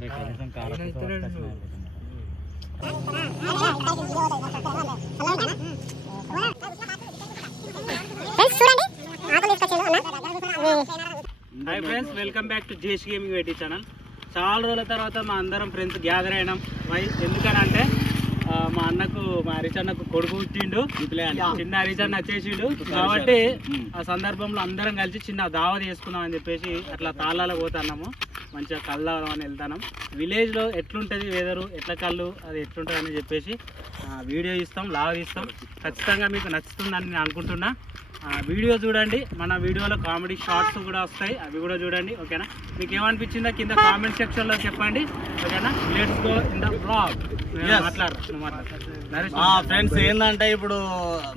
Hi friends, welcome back to Jesh gaming వెయిటీ channel. చాలా రోజుల తర్వాత మా అందరం ఫ్రెండ్స్ గ్యాదర్ అయినాం. ఎందుకనంటే మా హరీష్ అన్నకు కొడుకు పుట్టిండు, చిన్న హరీష్ అన్న వచ్చేసిండు కాబట్టి ఆ సందర్భంలో అందరం కలిసి చిన్న దావత్ చేసుకుందాం అని చెప్పేసి అట్లా తాళ్ళలో పోతున్నాము. మంచిగా కళ్ళు తాగదామని వెళ్తున్నాం. విలేజ్లో ఎట్లుంటుంది వెదరు, ఎట్లా కళ్ళు అది ఎట్లుంటుంది అని చెప్పేసి వీడియో ఇస్తాం, లాగ్ ఇస్తాం. ఖచ్చితంగా మీకు నచ్చుతుందని నేను అనుకుంటున్నా. వీడియో చూడండి. మన వీడియోలో కామెడీ షార్ట్స్ కూడా వస్తాయి, అవి కూడా చూడండి. ఓకేనా? మీకు ఏమనిపించిందో కింద కామెంట్ సెక్షన్లో చెప్పండి. ఓకేనా? Let's go in the blog. Friends ఏంటంటే ఇప్పుడు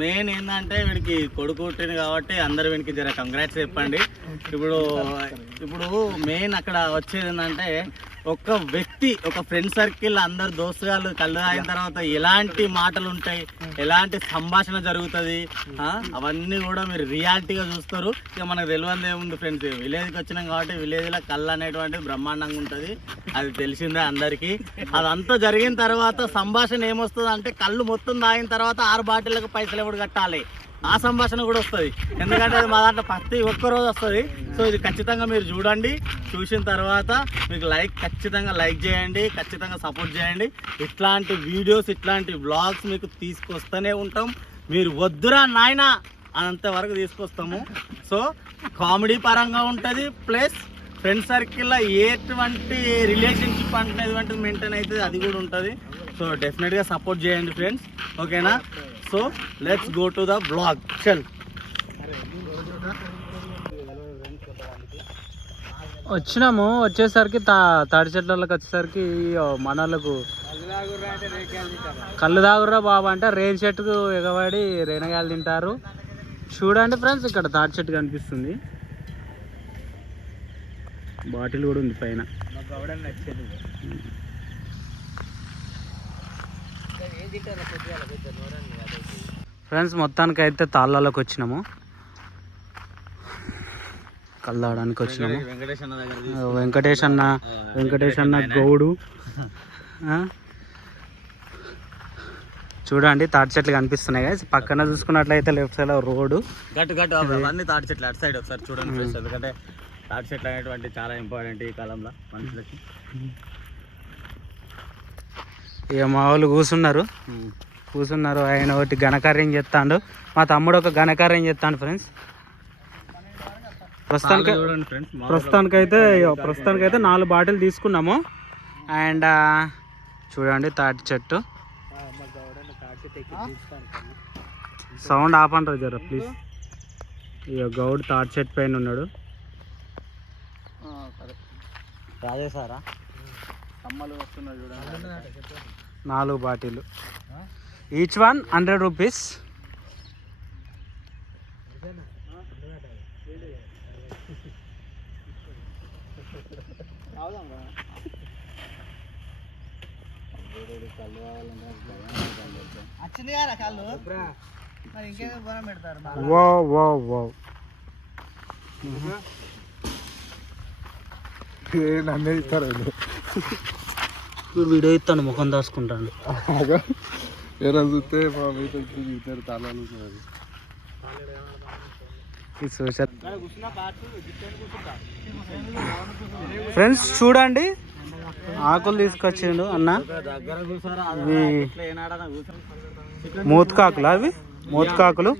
మెయిన్ ఏంటంటే వీడికి కొడుకు పుట్టింది కాబట్టి అందరు వీనికి జర కంగ్రాట్స్ చెప్పండి. ఇప్పుడు మెయిన్ అక్కడ వచ్చేది ఏంటంటే ఒక వ్యక్తి, ఒక ఫ్రెండ్ సర్కిల్, అందరు దోస్తుగాళ్ళు కళ్ళు తాగిన తర్వాత ఎలాంటి మాటలు ఉంటాయి, ఎలాంటి సంభాషణ జరుగుతుంది, అవన్నీ కూడా మీరు రియాలిటీగా చూస్తారు. ఇక మనకు తెలియదు ఏముంది ఫ్రెండ్స్, విలేజ్కి వచ్చినాం కాబట్టి విలేజ్లో కళ్ళు అనేటువంటిది బ్రహ్మాండంగా ఉంటుంది, అది తెలిసిందే అందరికీ. అదంతా జరిగిన తర్వాత సంభాషణ ఏమొస్తుంది అంటే కళ్ళు మొత్తం తాగిన తర్వాత 6 బాటిళ్ళకి పైసలు ఎవడు కట్టాలి, ఆ సంభాషణ కూడా వస్తుంది. ఎందుకంటే అది మా దాంట్లో ప్రతి ఒక్కరోజు వస్తుంది. సో ఇది ఖచ్చితంగా మీరు చూడండి. చూసిన తర్వాత మీకు ఖచ్చితంగా లైక్ చేయండి, ఖచ్చితంగా సపోర్ట్ చేయండి. ఇట్లాంటి వీడియోస్, ఇట్లాంటి వ్లాగ్స్ మీకు తీసుకొస్తూనే ఉంటాం. మీరు వద్దురా నాయనా అంతవరకు తీసుకొస్తాము. సో కామెడీ పరంగా ఉంటుంది, ప్లస్ ఫ్రెండ్ సర్కిల్లో ఎటువంటి రిలేషన్షిప్ అనేటువంటిది మెయింటైన్ అవుతుంది, అది కూడా ఉంటుంది. సో డెఫినెట్గా సపోర్ట్ చేయండి ఫ్రెండ్స్. ఓకేనా? So let's go to the blog. చల్ వచ్చేసరికి తాడి చెట్లకి వచ్చేసరికి మనలకు కళ్ళు తాగుర్రా బాబా అంటే రేణి చెట్టుకు ఎగబడి రేణగాయలు తింటారు. చూడండి ఫ్రెండ్స్, ఇక్కడ తాడి చెట్టు కనిపిస్తుంది, బాటిల్ కూడా ఉంది పైన. ఫ్రెండ్స్ మొత్తానికి అయితే తాళ్ళలోకి వచ్చినాము, కళ్ళు తాగడానికి వచ్చినాము. వెంకటేష్ అన్న గౌడు. చూడండి తాటి చెట్లు కనిపిస్తున్నాయి కదా, పక్కన చూసుకున్నట్లయితే లెఫ్ట్ సైడ్ రోడ్డు అన్ని తాటి చెట్లు అటు సైడ్ ఒకసారి చూడండి ఫ్రెండ్స్. ఎందుకంటే తాటి చెట్లు అనేటువంటి చాలా ఇంపార్టెంట్ ఈ కాలంలో మనుషులకి. ఇక మా వాళ్ళు కూర్చున్నారు. ఆయన ఒకటి ఘనకార్యం చేస్తాడు, మా తమ్ముడు ఒక ఘనకార్యం చేస్తాడు ఫ్రెండ్స్. ప్రస్తుతానికైతే 4 బాటిల్ తీసుకున్నాము. అండ్ చూడండి తాటి చెట్టు. సౌండ్ ఆపంటారు జర ప్లీజ్. ఇక గౌడ్ తాటి చెట్టు పైన ఉన్నాడు. రాజేశారా కమ్మలు వస్తున్నాయి చూడండి. 4 bottle, each one 100 rupees. Video ఇస్తాను, ముఖం దాచుకుంటాను. ఫ్రెండ్స్ చూడండి, ఆకులు తీసుకొచ్చిండు అన్న. మూతకాకులు, అవి మూతకాకులు.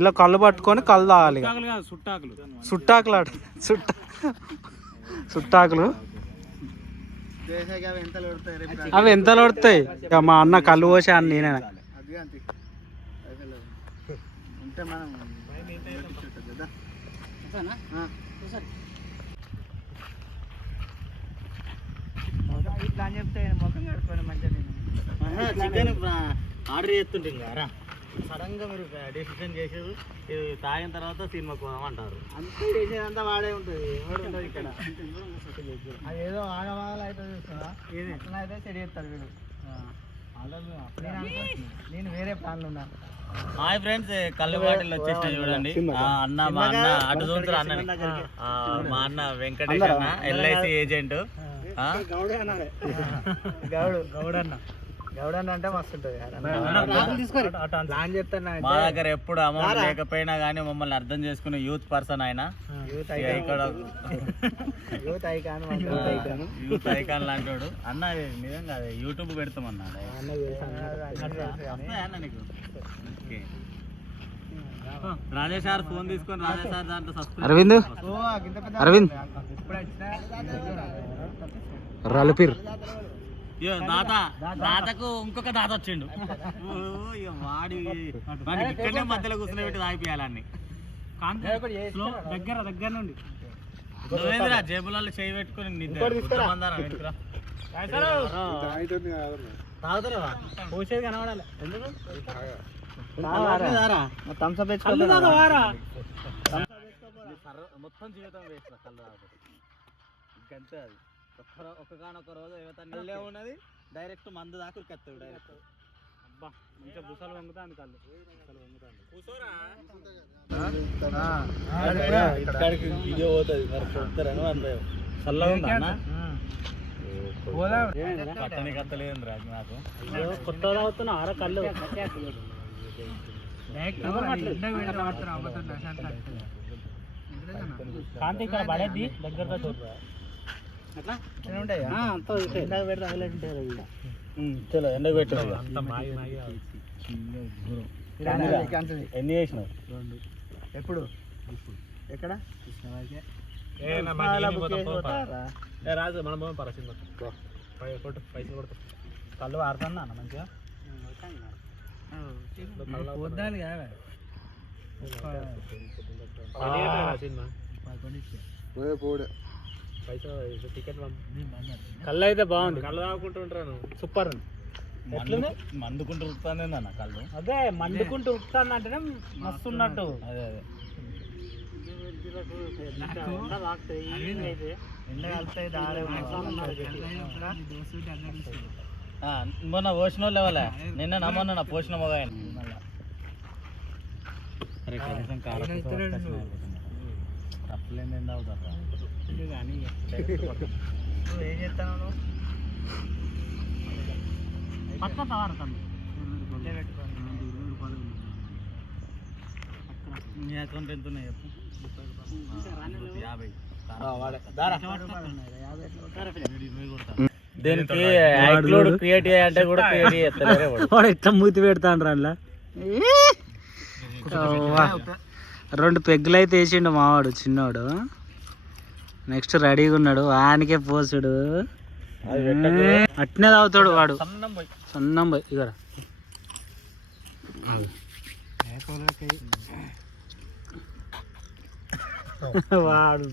ఇలా కళ్ళు పట్టుకొని కళ్ళు తాగాలి. చుట్టాకులు అవి ఎంతలో పడతాయి. మా అన్న కళ్ళు పోసా అని నేనే. ఆర్డర్ చేస్తుంటే సడన్ గా మీరు డెసిషన్ చేసేది తాగిన తర్వాత సినిమాకు పోదామంటారు. అంతే చేసేదంతా వాడే ఉంటుంది, ఎవరు ఉంటుంది ఇక్కడ. అదేదో ఆగవాళ్ళు అయితే చూస్తున్నా, అయితే సెట్ చేస్తారు వీడు. నేను వేరే ప్లాన్లు ఉన్నా. హాయ్ ఫ్రెండ్స్, కళ్ళు బాటిల్ వచ్చేసినాయి చూడండి. అన్న మా అన్న అటు చూస్తారు అన్న, మా అన్న వెంకటేష్ అన్న LIC ఏజెంట్. గౌడే అన్నారే గౌడన్న అంటే మస్తు ఉంటుంది ప్లాన్ చెప్తాను. మా దగ్గర ఎప్పుడు అమౌంట్ లేకపోయినా కానీ మమ్మల్ని అర్థం చేసుకునే యూత్ పర్సన్ ఆయన. ఇక్కడ యూత్ ఐకాన్ లాంటి అన్న. నిజంగా యూట్యూబ్ పెడతామన్నాడు నీకు. రాజేష్ సార్ ఫోన్ తీసుకొని రాజేష్ సార్ దాంట్లో అరవింద్ రాలపీర్ దాతకు ఇంకొక దాత వచ్చిండు. వాడి ఇక్కడనే మధ్యలో కూర్చుని పెట్టి తాగిపోయాలన్నీ. దగ్గర నుండి నువ్వేంద్రా జేబులలో చేయి పెట్టుకుని పోసేది కనబడాలి. ఎందుకు మొత్తం జీవితం వేసిన కళ్ళు తాగుతుంది ఇంకంతే. అది ఒక్కగానొక్క రోజు యువతలే ఉన్నది. డైరెక్ట్ మందు దాకా ఉరికెత్తాడు డైరెక్ట్. అబ్బా మంచిగా బుసలు వంగుతాను కళ్ళు. చల్లగా ఉందా పట్టణి కత్తలేదు నాకు. కొత్త తాగుతున్నా ఆర కళ్ళు. కాంతి ఇక్కడ పడేది దగ్గరగా చూడరా. చలో ఎండకు పెట్టు. ఎన్ని చేసినావు? ఎప్పుడు ఎక్కడ రాజు మనం పరచింది పైసలు కొడతాం. కళ్ళు ఆడుతున్నా అన్న మంచిగా వద్దాను కదా. కళ్ళు అయితే బాగుంది. కళ్ళు తాగుకుంటుంటాను సూపర్. మందుకుంటూ ఉరుకుతానే అన్న కళ్ళు. అదే మండుకుంటూ ఉరుకుతాను అంటేనే మస్తు ఉన్నట్టు. అదే అదే మొన్న పోసిన వాళ్ళు ఇవ్వలే. నిన్న నమ్మన్న నా పోసిన మొగ ఆయన. తప్పలేదు ఏం తాగుతారా ఏం చేస్తాను. పక్క తాడుతాను నీ అకౌంట్ ఎంత ఉన్నాయి చెప్పు. 50. దీనికి క్రియేట్ చేయాలంటే కూడా క్రియేట్ చేస్తలేరు. వాడు ఎట్లా మూతి పెడతాను రా. 2 పెగ్గులు అయితే వేసిండు మావాడు చిన్నవాడు. నెక్స్ట్ రెడీగా ఉన్నాడు. ఆయనకే పోసుడు అట్నే తాగుతాడు వాడు. సన్నం పోయి ఇక వాడు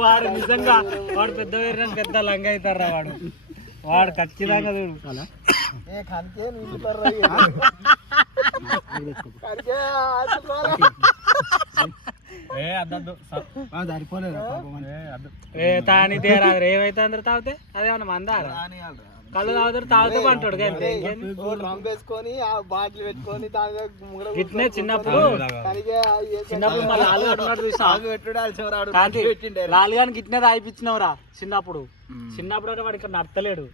వాడు నిజంగా వాడు పెద్ద పెద్ద లంగ అవుతారా వాడు. వాడు ఖచ్చితంగా చూడు. తాని తేరాదు ఏమైతే అందరు తాగితే అదేమన్నా మందారా. కళ్ళు తాగుతారు తాగుతూ అంటాడు. ఇట్నే చిన్నప్పుడు మళ్ళీ లాలుగానికి ఇట్నే తాగిపించినవురా చిన్నప్పుడు. చిన్నప్పుడు అంటే వాడు ఇక్కడ నడతలేడు.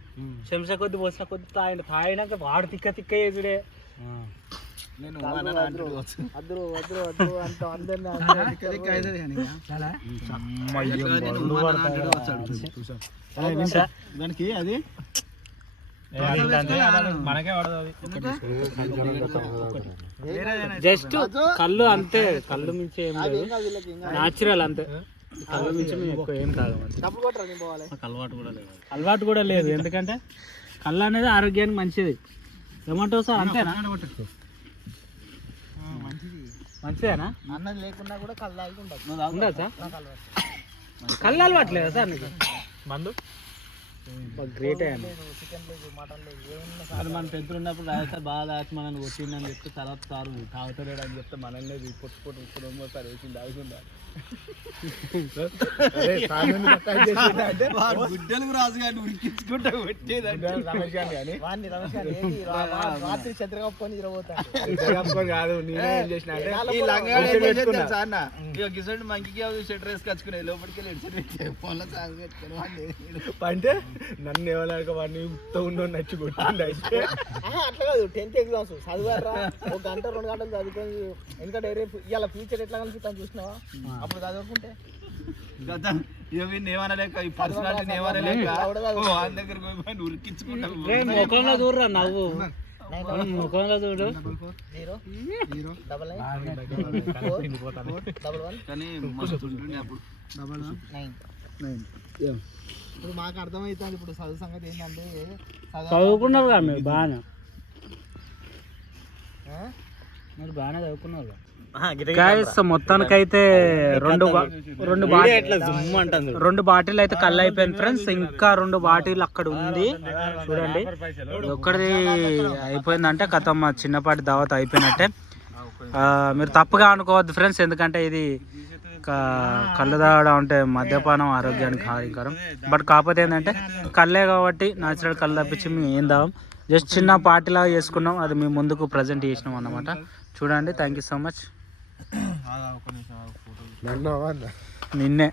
చెంచా కొద్ది పోసిన కొద్ది తాగినాక వాడు తిక్క తిక్క చేసుడే. దానికి అది జస్ట్ కళ్ళు అంతే. కళ్ళు మించి ఏం లేదు. న్యాచురల్ అంతే. కళ్ళు మించి మేము ఎక్కువ ఏం తాగమంటే అలవాటు కూడా లేదు. ఎందుకంటే కళ్ళు అనేది ఆరోగ్యానికి మంచిది. ఏమంటావు సార్? అంతేనా? మంచిదేనా? అన్నం లేకున్నా కూడా కళ్ళు తాగి ఉండదు. ఉండదు సార్. కళ్ళు అలవాట్లేదా సార్ నీకు? మందు గ్రేట్ అయ్యాను. అది మన పెద్దలు ఉన్నప్పుడు రాజస్థాన్ బాగా తాగి మనల్ని కొట్టిందని చెప్తే తర్వాత సారు తాగుతాడు అని చెప్తే మనల్ని పొట్టు పొట్టు సార్ వేసింది తాగుతుందా. గుడ్డలు రాజు గారిని ఉరికించుకుంటా పెట్టేదంటే రమేష్ గారిని ఏంటి రాత్రి ఛత్ర కప్పుకొని నిద్రపోతాను కాదు నేనే ఏం చేసిన అంటే గిసండి మంకి షెట్ రేస్ కచ్చుకునే లోపలికి వెళ్ళి ఫోన్లో సాగు పెట్టుకుని అంటే నన్ను ఎవరికి వాడిని ఉత్త ఉండో నచ్చి కొట్టిండు అయితే అట్లా కాదు 10th ఎగ్జామ్స్ చదివారా 1 గంట 2 గంటలు చదువుకొని ఎందుకంటే రేపు ఇవాళ ఫ్యూచర్ ఎట్లా కనిపిస్తాను చూసినావా అప్పుడు చదువుకుంటే ఏమనలేక ఈ పర్సనాలిటీ ఏమనలేక ఆయన దగ్గరికి పోయి ఉరికించుకుంటాం ముఖంలో చూడరా నవ్వు ముఖంలో చూడు 0 కానీ మస్తు ఉంటుండే అప్పుడు 9 ఇప్పుడు మాకు అర్థమవుతుంది ఇప్పుడు చదువు సంగతి ఏంటంటే చదువుకున్నారు కదా మీరు బాగానే మీరు బాగానే చదువుకున్నారు మొత్తానికైతే రెండు బాటిల్ అయితే కళ్ళు అయిపోయింది ఫ్రెండ్స్. ఇంకా 2 బాటిల్ అక్కడ ఉంది చూడండి. ఒక్కడిది అయిపోయిందంటే కథ మా చిన్నపాటి దావత్ అయిపోయినట్టే. మీరు తప్పుగా అనుకోవద్దు ఫ్రెండ్స్, ఎందుకంటే ఇది కళ్ళు తాగడం అంటే మద్యపానం ఆరోగ్యానికి హానికరం. బట్ కాకపోతే ఏంటంటే కళ్ళే కాబట్టి న్యాచురల్ కళ్ళు తప్పించి మేము ఏం తాగం. జస్ట్ చిన్న పార్టీలాగా చేసుకున్నాం, అది మేము ముందుకు ప్రజెంట్ చేసినాం అన్నమాట. చూడండి, థ్యాంక్ యూ సో మచ్. నిన్నే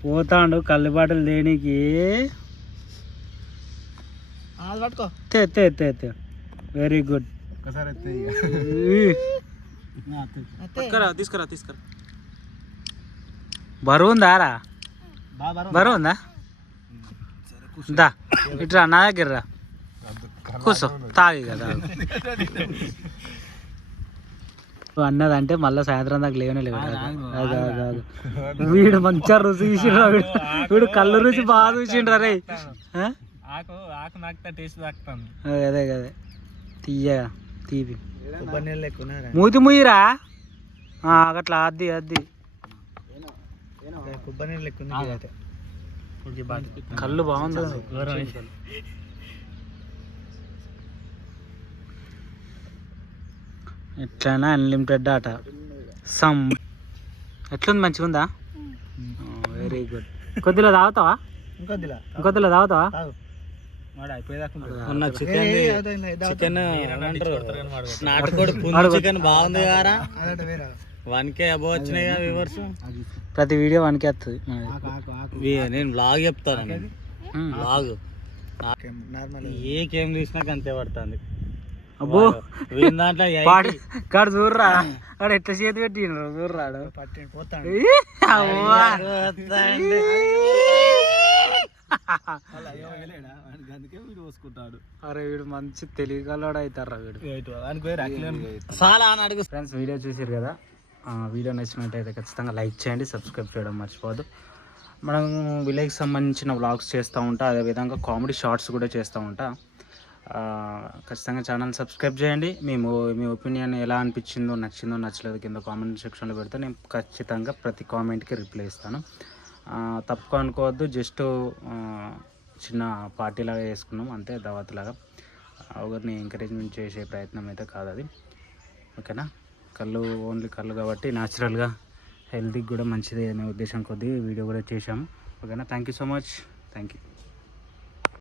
పోతాండు కళ్ళు బాటలు దేనికి పట్టుకో వెరీ గుడ్. తీసుకురా బరువు ఉందారా? బరువు ఉందా? దా ఇట్రా నా దగ్గర రా, కూర్చో తాగి కదా అన్నదంటే మళ్ళీ సాయంత్రం దాకా లేవనే లేవు. వీడు మంచిగా రుచి చూసిండ్రా, వీడు కళ్ళు రుచి బాగా చూసిండ్రా రే. అదే కదే తీయగా తీపి మూతి ముయ్యిరా అట్లా అద్ది కళ్ళు బాగుంది. ఎట్లయినా అన్లిమిటెడ్ డాటా సమ్. ఎట్లుంది, మంచిగా ఉందా? Very good. కొద్దిలో తాగుతావా? ఇంకొద్దిలో తాగుతావా? చికెన్ నాటుకోడి చికెన్ బాగుంది కదా, 1K అబౌవ్ వచ్చినాయి కదా వ్యూవర్స్. ప్రతి వీడియో 1K వస్తుంది. నేను బ్లాగ్ చెప్తాను, బ్లాగ్ ఏ గేమ్ తీసినాక అంతే పడుతుంది. అబ్బో దాంట్లో కాడు చూడరా, వాడు ఎట్లా చేతి పెట్టిండ్రు చూడరాడు. అరే వీడు మంచి తెలివిగలవాడు అవుతారా వీడు. ఫ్రెండ్స్, వీడియో చూసారు కదా, వీడియో నచ్చినట్టయితే ఖచ్చితంగా లైక్ చేయండి, సబ్స్క్రైబ్ చేయడం మర్చిపోవద్దు. మనం విలేజ్కి సంబంధించిన వ్లాగ్స్ చేస్తూ ఉంటా, అదేవిధంగా కామెడీ షార్ట్స్ కూడా చేస్తూ ఉంటా. ఖచ్చితంగా ఛానల్ సబ్స్క్రైబ్ చేయండి. మీ ఒపీనియన్ ఎలా అనిపించిందో, నచ్చిందో నచ్చలేదు కింద కామెంట్ సెక్షన్లో పెడితే నేను ఖచ్చితంగా ప్రతి కామెంట్కి రిప్లై ఇస్తాను. తప్పుగా అనుకోవద్దు, జస్ట్ చిన్న పార్టీలాగా చేసుకున్నాం అంతే, దావత్లాగా. ఒకరిని ఎంకరేజ్మెంట్ చేసే ప్రయత్నం అయితే కాదు అది, ఓకేనా. ఓన్లీ కళ్ళు కాబట్టి న్యాచురల్గా హెల్త్కి కూడా మంచిది అనే ఉద్దేశం కొద్దీ వీడియో కూడా చేశాము, ఓకేనా. Thank you so much, thank you.